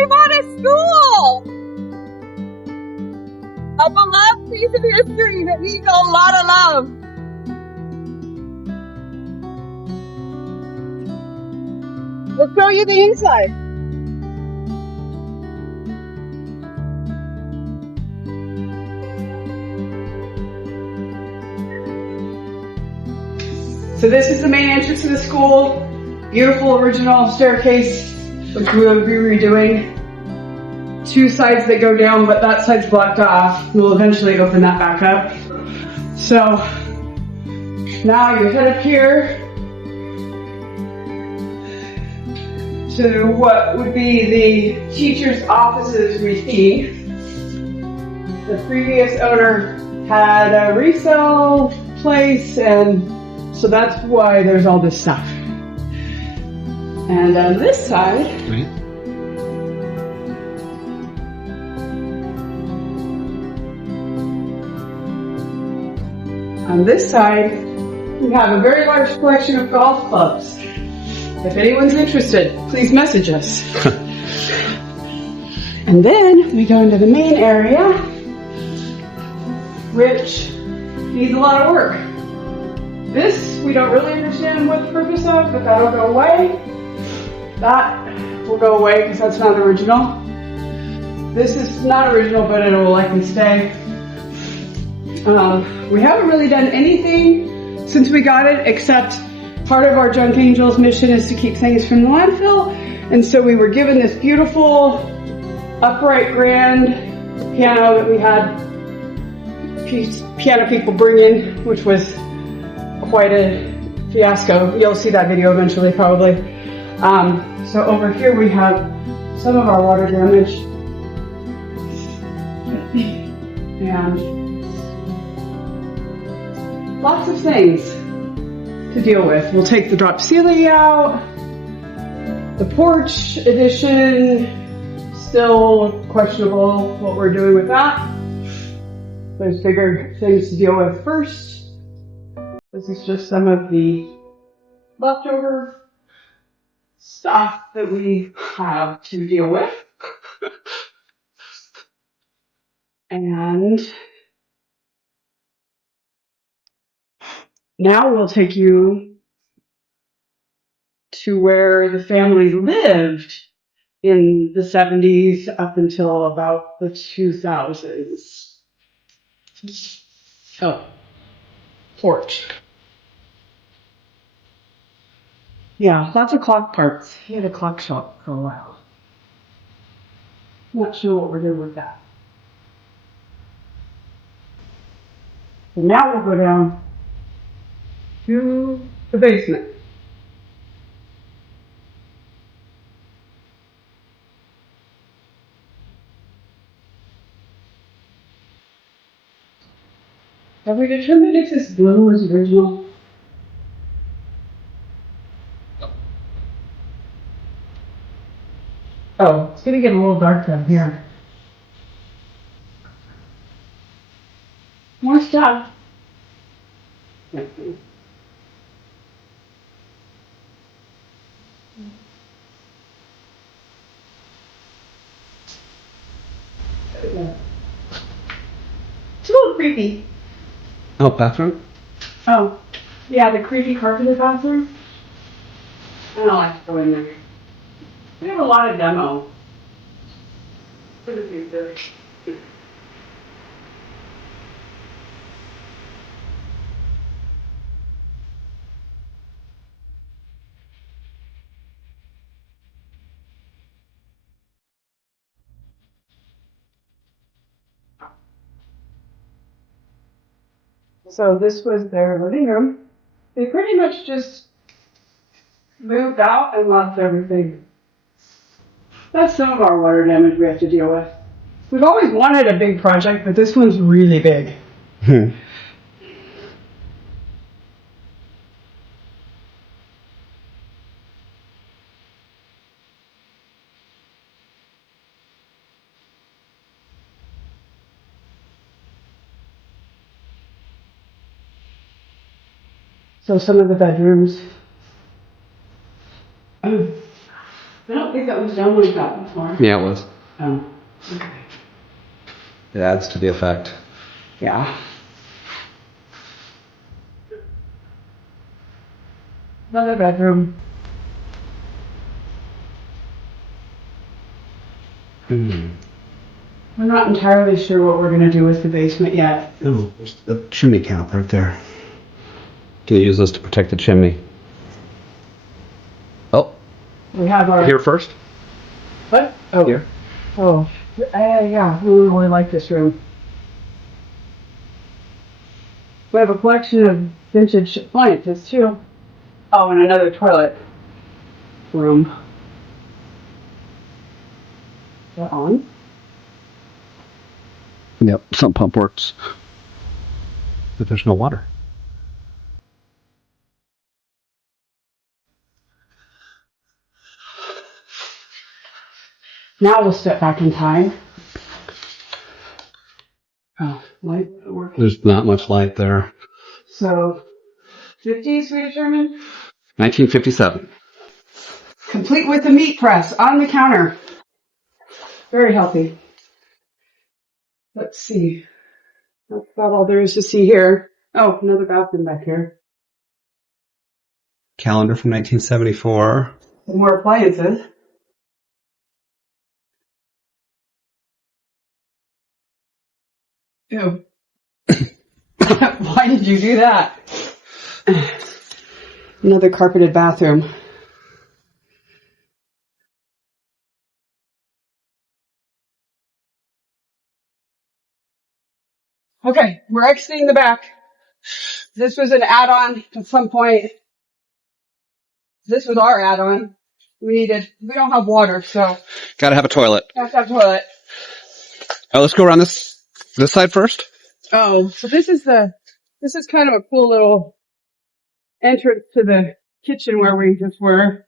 We bought a school! A beloved piece of history that needs a lot of love. We'll show you the inside. So this is the main entrance to the school. Beautiful original staircase, which we will be redoing. 2 sides that go down, but that side's blocked off. We'll eventually open that back up. So now you head up here to what would be the teacher's offices we see. The previous owner had a resale place, and so that's why there's all this stuff. And on this side, we have a very large collection of golf clubs. If anyone's interested, please message us. And then we go into the main area, which needs a lot of work. This, we don't really understand what the purpose of, but that'll go away. That will go away because that's not original. This is not original, but it will likely stay. We haven't really done anything since we got it, except part of our Junk Angels mission is to keep things from the landfill. And so we were given this beautiful upright grand piano that we had piano people bring in, which was quite a fiasco. You'll see that video eventually, probably. So over here we have some of our water damage. And lots of things to deal with. We'll take the drop ceiling out. The porch addition, still questionable what we're doing with that. There's bigger things to deal with first. This is just some of the leftover stuff that we have to deal with. And now we'll take you to where the family lived in the 70s up until about the 2000s. Oh, porch. Yeah, lots of clock parts. He had a clock shop for a while. Not sure what we're doing with that. So now we'll go down to the basement. Have we determined if this blue is original? Oh, it's gonna get a little dark down here. More stuff. It's a little creepy. Oh, bathroom? Oh, yeah, the creepy carpeted bathroom. I don't like to go in there. We have a lot of demo. For the future. So this was their living room. They pretty much just moved out and left everything. That's some of our water damage we have to deal with. We've always wanted a big project, but this one's really big. So some of the bedrooms. I don't think think that was done like that before. Yeah, it was. Oh, okay. It adds to the effect. Yeah. Another bedroom. Mm. We're not entirely sure what we're going to do with the basement yet. Oh, there's the chimney cap right there. Can you use this to protect the chimney? Oh, We have our... here first? What? Oh. Here. Oh. Yeah, we really like this room. We have a collection of vintage appliances too. Oh, and another toilet room. Is that on? Yep, sump pump works. But there's no water. Now we'll step back in time. Oh, light working. There's not much light there. So, 50s we determined? 1957. Complete with the meat press on the counter. Very healthy. Let's see. That's about all there is to see here. Oh, another bathroom back here. Calendar from 1974. Some more appliances. Ew. Why did you do that? Another carpeted bathroom. Okay, we're exiting the back. This was an add-on at some point. This was our add-on. We don't have water, so. Gotta have a toilet. Have to have a toilet. Let's go around this side first. Oh, so this is kind of a cool little entrance to the kitchen where we just were.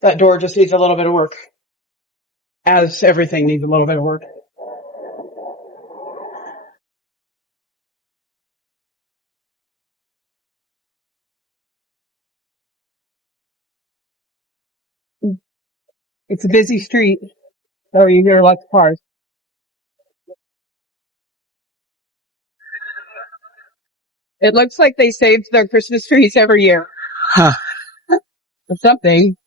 That door just needs a little bit of work. As everything needs a little bit of work. It's a busy street, so you hear lots of cars. It looks like they saved their Christmas trees every year. Huh. Or something.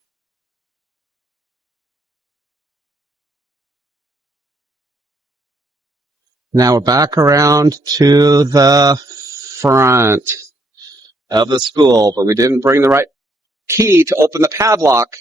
Now we're back around to the front of the school, but we didn't bring the right key to open the padlock.